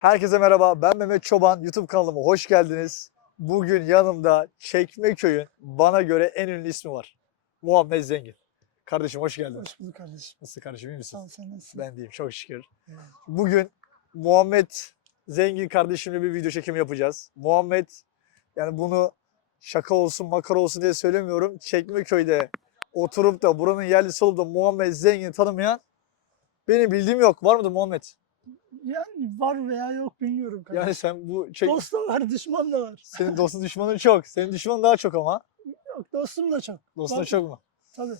Herkese merhaba. Ben Mehmet Çoban. YouTube kanalıma hoş geldiniz. Bugün yanımda Çekmeköy'ün bana göre en ünlü ismi var. Muhammed Zengin. Kardeşim hoş geldin. Hoş bulduk kardeşim. Nasıl kardeşim iyi misin? Sağ ol sen nasılsın? Ben diyeyim çok şükür. Evet. Bugün Muhammed Zengin kardeşimle bir video çekimi yapacağız. Muhammed yani bunu şaka olsun makara olsun diye söylemiyorum. Çekmeköy'de oturup da buranın yerlisi olup da Muhammed Zengin'i tanımayan benim bildiğim yok. Var mıdır Muhammed? Yani var veya yok bilmiyorum kardeşim. Yani sen bu çek... Dost da var, düşman da var. senin dostun düşmanın çok. Senin düşmanın daha çok ama. Yok dostum da çok. Dostun çok mu? Tabii.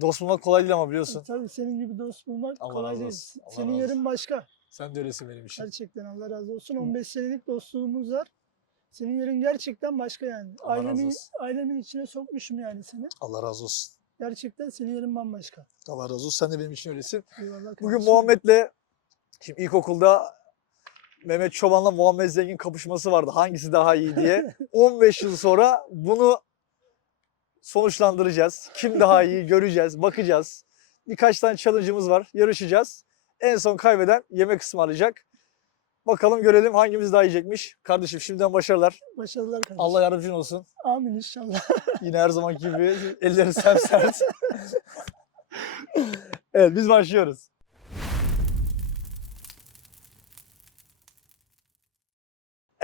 Dost bulmak kolay değil ama biliyorsun. Tabii senin gibi dost bulmak Allah kolay razı değil. olsun, Allah Senin razı yerin başka. Sen de öylesin benim için. Gerçekten Allah razı olsun. 15 senelik dostluğumuz var. Senin yerin gerçekten başka yani. Allah razı Ailemin, olsun. ailemin içine sokmuşum yani seni. Allah razı olsun. Gerçekten senin yerin bambaşka. Allah razı olsun. Sen de benim için öylesin. Eyvallah Bugün kardeşim. Muhammed'le şimdi ilkokulda Mehmet Çoban'la Muhammed Zengin kapışması vardı. Hangisi daha iyi diye. 15 yıl sonra bunu sonuçlandıracağız. Kim daha iyi göreceğiz, bakacağız. Birkaç tane challenge'ımız var. Yarışacağız. En son kaybeden yemek ısmarlayacak. Bakalım görelim hangimiz daha yiyecekmiş. Kardeşim şimdiden başarılar. Başarılar kardeşim. Allah yardımcın olsun. Amin inşallah. Yine her zamanki gibi elleri sert. evet biz başlıyoruz.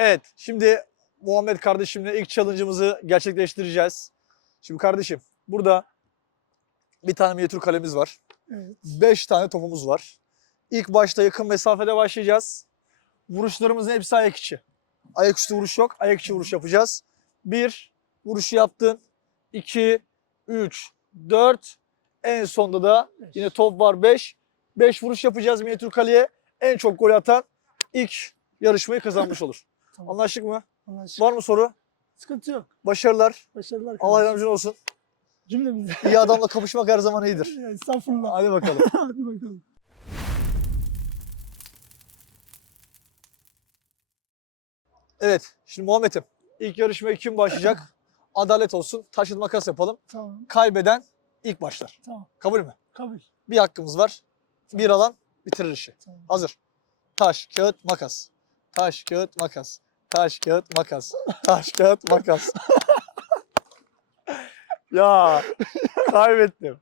Evet şimdi Muhammed kardeşimle ilk challenge'ımızı gerçekleştireceğiz. Şimdi kardeşim burada bir tane minyatür kalemiz var. Evet. 5 tane topumuz var. İlk başta yakın mesafede başlayacağız. Vuruşlarımızın hepsi ayak içi. Ayaküstü vuruş yok. Ayak içi vuruş yapacağız. Bir, vuruşu yaptın. 2, 3, 4. En sonda da Beş. yine top var 5. 5 vuruş yapacağız minyatür kaleye. En çok gol atan ilk yarışmayı kazanmış olur. Tamam. Anlaştık mı? Anlaştık. Var mı soru? Sıkıntı yok. Başarılar. Başarılar. Allah yardımcın olsun. Cümlemize. İyi adamla kapışmak her zaman iyidir. Estağfurullah. Hadi bakalım. Hadi bakalım. Evet. Şimdi Muhammed'im ilk yarışmaya kim başlayacak? Adalet olsun. Taş kağıt makas yapalım. Tamam. Kaybeden ilk başlar. Tamam. Kabul mü? Kabul. Bir hakkımız var. Bir alan bitirir işi. Tamam. Hazır. Taş, kağıt, makas. Taş, kağıt, makas. Taş, kağıt, makas. Taş, kağıt, makas. ya kaybettim.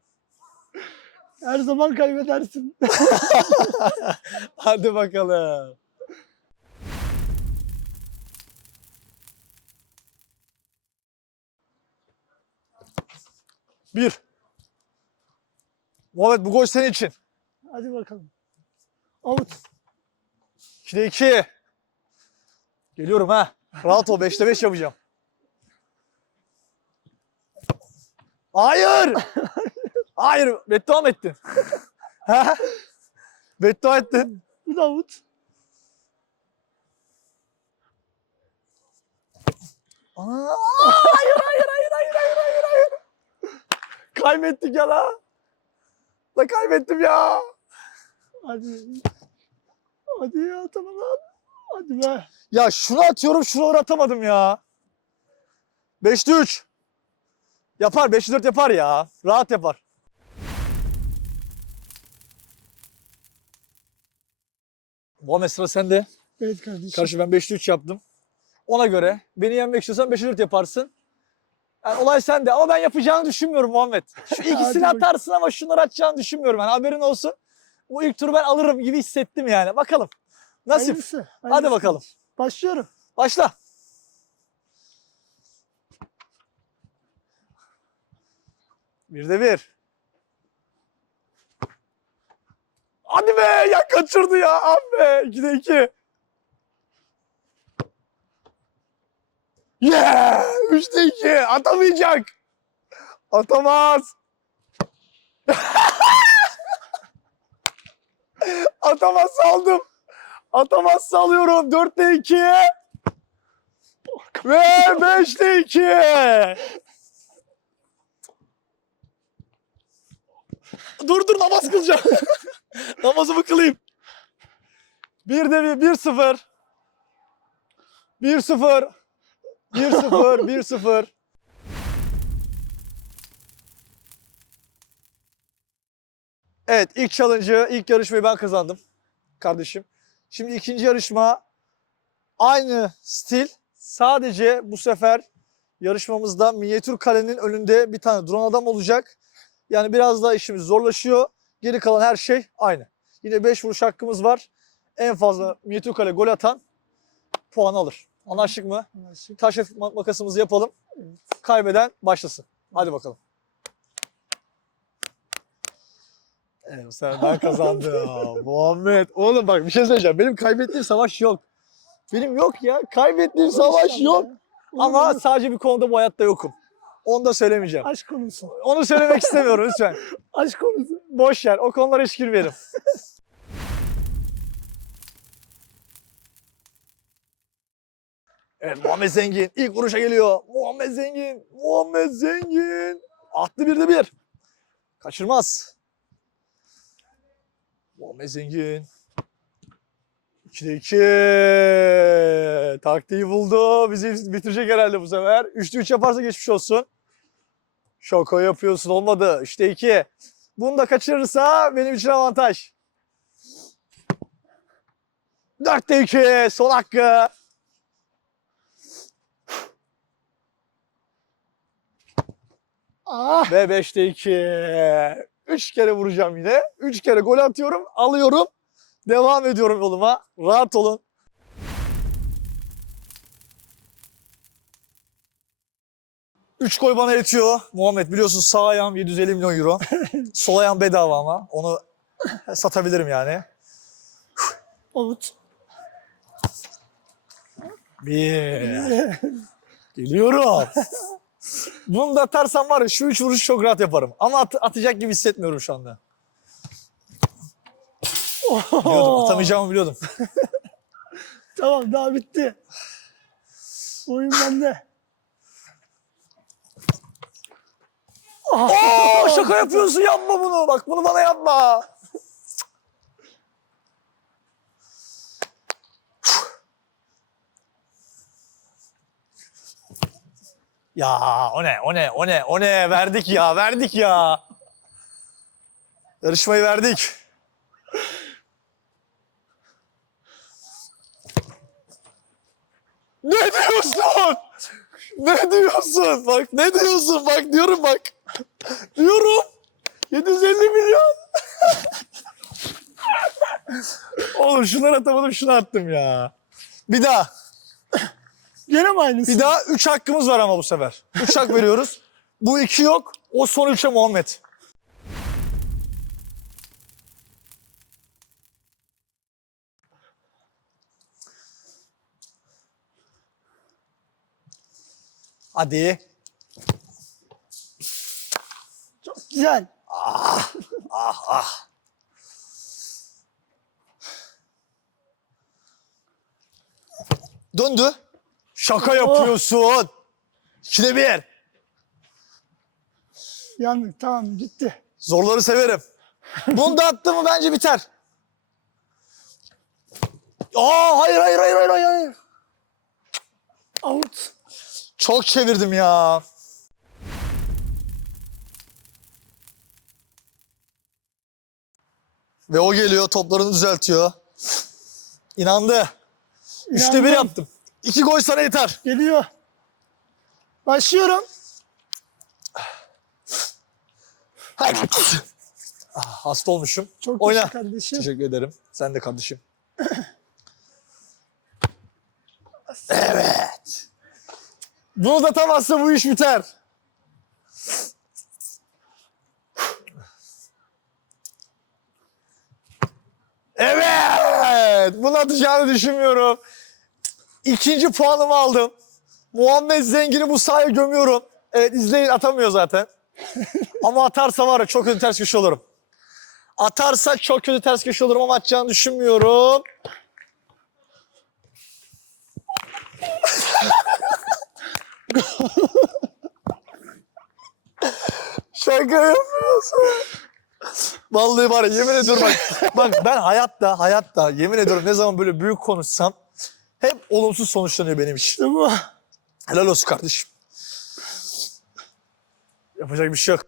Her zaman kaybedersin. Hadi bakalım. Bir. Muhammed bu gol senin için. Hadi bakalım. Out. 2'de 2. Geliyorum ha. Rahat ol 5'te 5 yapacağım. Hayır. Hayır. Beddua mı ettin? ha? Beddua ettin. Bu da out. Ana. Hayır hayır hayır hayır hayır hayır hayır. Kaybettik ya la. La kaybettim ya. Hadi. Hadi ya tamam lan. Hadi be. Ya şunu atıyorum şunu uğratamadım ya. 5'te 3. Yapar 5'te 4 yapar ya. Rahat yapar. Muhammed sıra sende. Evet kardeşim. Karşı ben 5'te 3 yaptım. Ona göre beni yenmek istiyorsan 5'te 4 yaparsın. Yani olay sende ama ben yapacağını düşünmüyorum Muhammed. Şu ikisini atarsın ama şunları atacağını düşünmüyorum. Yani haberin olsun. Bu ilk turu ben alırım gibi hissettim yani. Bakalım. Nasip. Hayırlısı, Hadi hayırlısı bakalım. kardeşim. Başlıyorum. Başla. Bir de bir. Hadi be ya kaçırdı ya abi. İki de iki. Yeah! Üçte iki. Atamayacak. Atamaz. Atamaz saldım. Atamaz salıyorum. Dörtte iki. Ve 5'te 2. Dur dur namaz kılacağım. Namazımı kılayım. 1'de 1 1-0. 1-0. 1-0 1-0. Evet ilk challenge'ı, ilk yarışmayı ben kazandım. Kardeşim. Şimdi ikinci yarışma aynı stil. Sadece bu sefer yarışmamızda minyatür kalenin önünde bir tane duran adam olacak. Yani biraz daha işimiz zorlaşıyor. Geri kalan her şey aynı. Yine 5 vuruş hakkımız var. En fazla minyatür kale gol atan puan alır. Anlaştık mı? Anlaştık. Taş makasımızı yapalım. Kaybeden başlasın. Hadi bakalım. Evet, bu sefer ben kazandım. Muhammed. Oğlum bak bir şey söyleyeceğim. Benim kaybettiğim savaş yok. Benim yok ya. Kaybettiğim savaş yok. Ama sadece bir konuda bu hayatta yokum. Onu da söylemeyeceğim. aşk konusu. Onu söylemek istemiyorum lütfen. Aşk konusu. Boş ver. O konulara hiç girmeyelim. Evet Muhammed Zengin ilk vuruşa geliyor. Muhammed Zengin. Muhammed Zengin. Attı bir de bir. Kaçırmaz. Muhammed Zengin. 2'de 2. Taktiği buldu. Bizi bitirecek herhalde bu sefer. 3'te 3 yaparsa geçmiş olsun. Şaka yapıyorsun olmadı. 3'te 2. Bunu da kaçırırsa benim için avantaj. 4'te 2 son hakkı. Ah Ve 5'te 2. 3 kere vuracağım yine. 3 kere gol atıyorum, alıyorum. Devam ediyorum yoluma. Rahat olun. Üç gol bana yetiyor. Muhammed biliyorsun sağ ayağım 750 milyon euro. Sol ayağım bedava ama. Onu satabilirim yani. Umut. Bir. Geliyorum. Bunu da atarsam var ya şu üç vuruşu çok rahat yaparım. Ama at- atacak gibi hissetmiyorum şu anda. Biliyordum atamayacağımı biliyordum. Tamam daha bitti. Oyun bende. Oo, şaka yapıyorsun yapma bunu. Bak bunu bana yapma. Ya o ne o ne o ne o ne verdik ya verdik ya. Yarışmayı verdik. Ne diyorsun? Ne diyorsun? Bak ne diyorsun? Bak diyorum bak. Diyorum. 750 milyon. Oğlum şunları atamadım şunu attım ya. Bir daha. Gene mi aynısı? Bir daha 3 hakkımız var ama bu sefer. 3 hak veriyoruz. Bu 2 yok. O son 3'e Muhammed. Hadi. Çok güzel. Ah ah. Döndü. Şaka yapıyorsun. İkide bir. Yandık tamam bitti. Zorları severim. Bunu da attı mı bence biter. Aa hayır hayır hayır hayır hayır. Out. Çok çevirdim ya. Ve o geliyor toplarını düzeltiyor. İnandı. Üçte bir İnandım. yaptım. İki gol sana yeter. Geliyor. Başlıyorum. Ah, hasta olmuşum. Çok Oyna. kardeşim. Teşekkür ederim. Sen de kardeşim. evet. Bunu da atamazsa bu iş biter. Evet. Bunu atacağını düşünmüyorum. İkinci puanımı aldım. Muhammed Zengin'i bu sahaya gömüyorum. Evet izleyin atamıyor zaten. Ama atarsa var ya çok kötü ters köşe olurum. Atarsa çok kötü ters köşe olurum ama atacağını düşünmüyorum. Şaka yapıyorsun. Vallahi var ya yemin ediyorum bak. Bak ben hayatta hayatta yemin ediyorum ne zaman böyle büyük konuşsam hep olumsuz sonuçlanıyor benim için. İşte bu. Helal olsun kardeşim. Yapacak bir şey yok.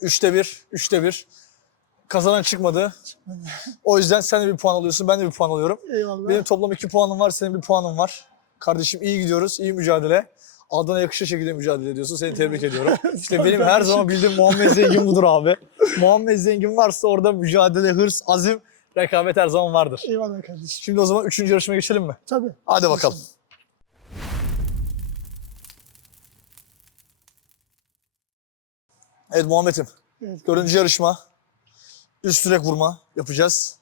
Üçte bir, üçte bir. Kazanan çıkmadı. O yüzden sen de bir puan alıyorsun, ben de bir puan alıyorum. Eyvallah. Benim toplam iki puanım var, senin bir puanın var. Kardeşim iyi gidiyoruz, iyi mücadele. Adana yakışır şekilde mücadele ediyorsun. Seni tebrik ediyorum. İşte benim her zaman bildiğim Muhammed Zengin budur abi. Muhammed Zengin varsa orada mücadele, hırs, azim, rekabet her zaman vardır. Eyvallah kardeşim. Şimdi o zaman üçüncü yarışmaya geçelim mi? Tabii. Hadi bakalım. Evet Muhammed'im. Evet. Dördüncü yarışma. Üst direk vurma yapacağız.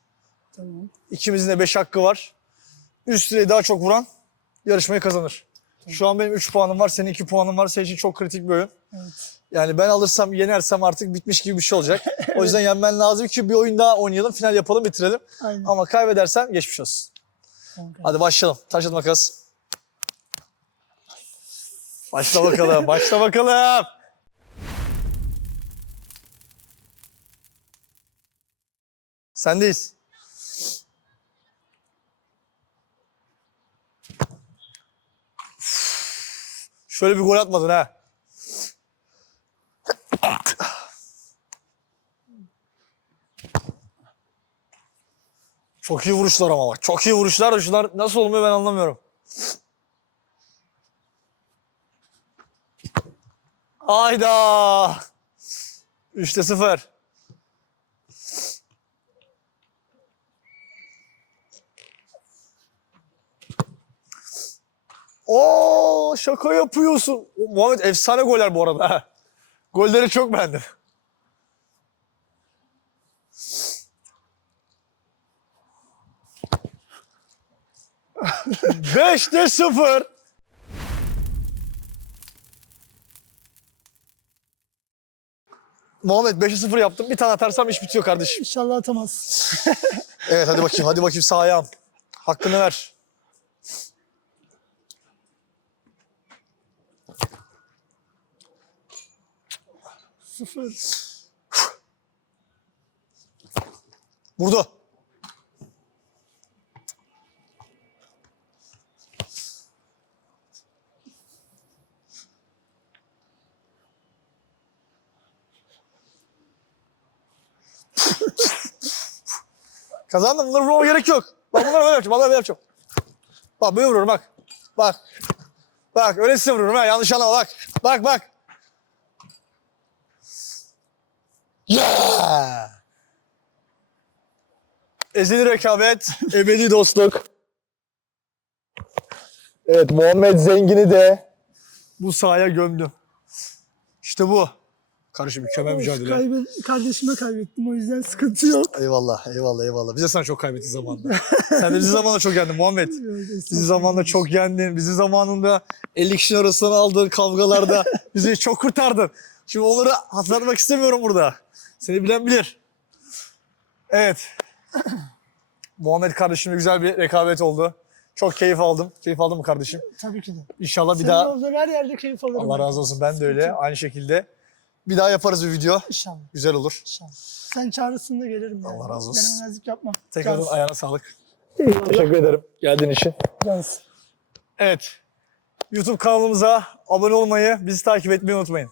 Tamam. İkimizin de 5 hakkı var. Üst direği daha çok vuran yarışmayı kazanır. Şu an benim 3 puanım var, senin 2 puanın var. Senin için çok kritik bir oyun. Evet. Yani ben alırsam, yenersem artık bitmiş gibi bir şey olacak. O yüzden yenmen lazım ki bir oyun daha oynayalım, final yapalım, bitirelim. Aynen. Ama kaybedersen geçmiş olsun. Kardeşim. Hadi başlayalım. Taş at makas. Başla bakalım, başla bakalım. Sendeyiz. Şöyle bir gol atmadın ha. Çok iyi vuruşlar ama bak. Çok iyi vuruşlar da şunlar nasıl olmuyor ben anlamıyorum. Hayda. 3'te 0. Oo şaka yapıyorsun. Muhammed efsane goller bu arada. ha. Golleri çok beğendim. 5'te 0. Muhammed 5'e 0 yaptım. Bir tane atarsam iş bitiyor kardeşim. İnşallah atamaz. Evet hadi bakayım hadi bakayım sağ ayağım. Hakkını ver. Sıfır. Vurdu. Kazandım. Bunları vurmama gerek yok. Bak bunları böyle yapacağım. Vallahi böyle yapacağım. Bak böyle vururum bak. Bak. Bak öylesine vururum ha. Yanlış anlama bak. Bak bak. Yeah! Ezeli rekabet, ebedi dostluk. Evet Muhammed Zengin'i de bu sahaya gömdü. İşte bu. Kardeşim mükemmel mücadele. Kaybe- kardeşime kaybettim o yüzden sıkıntı yok. Eyvallah, eyvallah, eyvallah. Biz de sana çok kaybettik zamanında. Sen de bizi zamanında çok yendin Muhammed. Bizi zamanında çok yendin. Bizi zamanında 50 kişinin arasına aldın kavgalarda. Bizi çok kurtardın. Şimdi onları hatırlatmak istemiyorum burada. Seni bilen bilir. Evet. Muhammed kardeşimle güzel bir rekabet oldu. Çok keyif aldım. Keyif aldın mı kardeşim? Tabii ki de. İnşallah bir Senin daha olduğun her yerde keyif alırım. Allah ben. razı olsun ben de öyle aynı şekilde. Bir daha yaparız bir video. İnşallah. Güzel olur. İnşallah. Sen çağrısında gelirim. Yani. Allah razı olsun. Denemezlik yapma. Tekrardan Cansın. ayağına sağlık. Eyvallah. Teşekkür ederim geldiğin için. Cansın. Evet. YouTube kanalımıza abone olmayı, bizi takip etmeyi unutmayın.